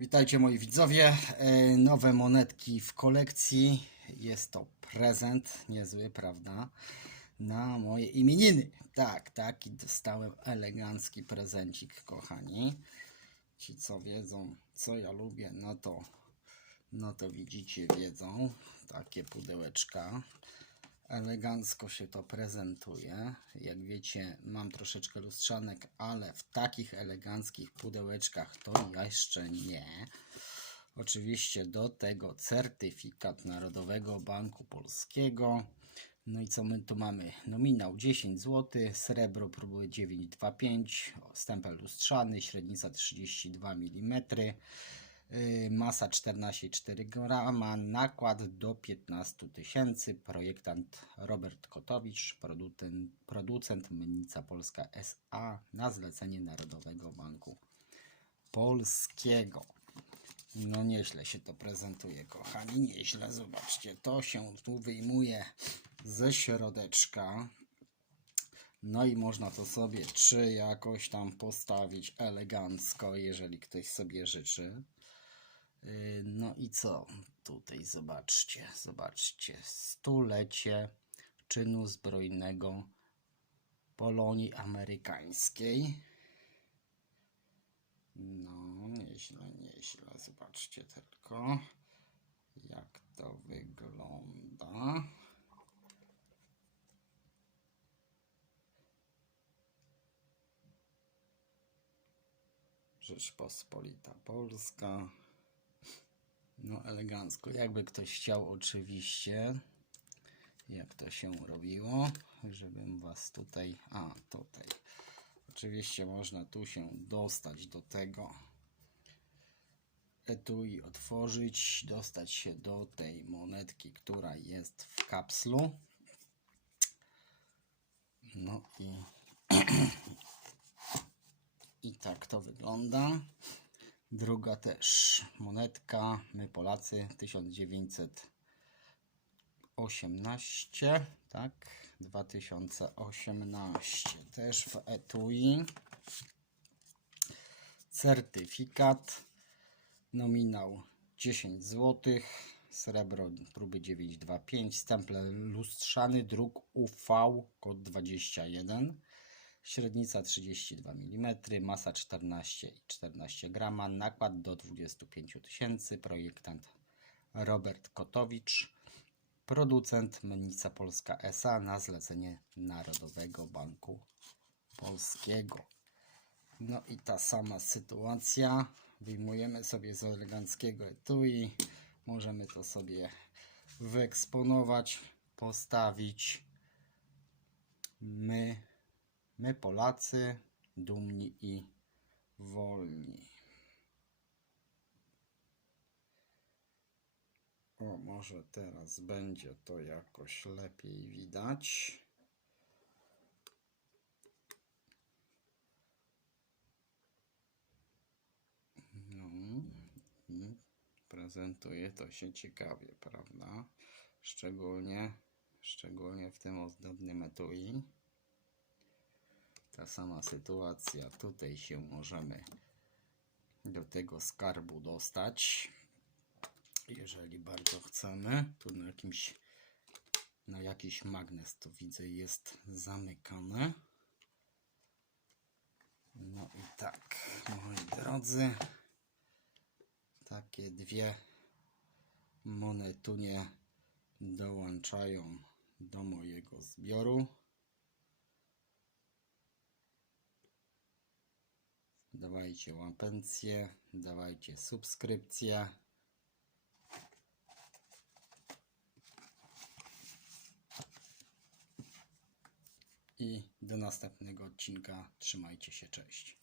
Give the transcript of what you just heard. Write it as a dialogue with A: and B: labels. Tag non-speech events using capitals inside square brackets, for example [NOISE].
A: Witajcie moi widzowie. E, Nowe monetki w kolekcji. Jest to prezent niezły, prawda? Na moje imieniny. Tak, taki dostałem elegancki prezencik, kochani. Ci co wiedzą, co ja lubię, no to, no to widzicie, wiedzą. Takie pudełeczka. Elegancko się to prezentuje. Jak wiecie, mam troszeczkę lustrzanek, ale w takich eleganckich pudełeczkach to jeszcze nie. Oczywiście do tego certyfikat Narodowego Banku Polskiego. No i co my tu mamy? Nominał 10 zł, srebro próby 925, stempel lustrzany, średnica 32 mm. Yy, masa 14,4 grama, nakład do 15 tysięcy, projektant Robert Kotowicz, producent, producent Mennica Polska SA na zlecenie Narodowego Banku Polskiego. No nieźle się to prezentuje, kochani, nieźle. Zobaczcie, to się tu wyjmuje ze środeczka. No i można to sobie czy jakoś tam postawić elegancko, jeżeli ktoś sobie życzy. Yy, No i co? Tutaj zobaczcie, zobaczcie. Stulecie czynu zbrojnego Polonii Amerykańskiej. No, nieźle, nieźle. Zobaczcie tylko, jak to wygląda. Rzeczpospolita Polska. No elegancko. Jakby ktoś chciał oczywiście, jak to się robiło, żebym was tutaj, a tutaj. Oczywiście można tu się dostać do tego etui otworzyć, dostać się do tej monetki, która jest w kapslu. No i [CLEARS THROAT] i tak to wygląda. Druga też monetka. My Polacy 1918, tak? 2018 też w etui. Certyfikat. Nominał 10 zł. Srebro próby 925. Stemple lustrzany. Druk UV kod 21 średnica 32 mm, masa 14,14 grama, nakład do 25 tysięcy, projektant Robert Kotowicz, producent Mennica Polska SA na zlecenie Narodowego Banku Polskiego. No i ta sama sytuacja, wyjmujemy sobie z eleganckiego etui, możemy to sobie wyeksponować, postawić. My My Polacy, dumni i wolni. O, może teraz będzie to jakoś lepiej widać. No, prezentuje to się ciekawie, prawda? Szczególnie, szczególnie w tym ozdobnym etui ta sama sytuacja. Tutaj się możemy do tego skarbu dostać, jeżeli bardzo chcemy. Tu na jakimś na jakiś magnes to widzę jest zamykane. No i tak, moi drodzy, takie dwie monetunie dołączają do mojego zbioru. Dawajcie łapencję, dawajcie subskrypcję. I do następnego odcinka. Trzymajcie się, cześć.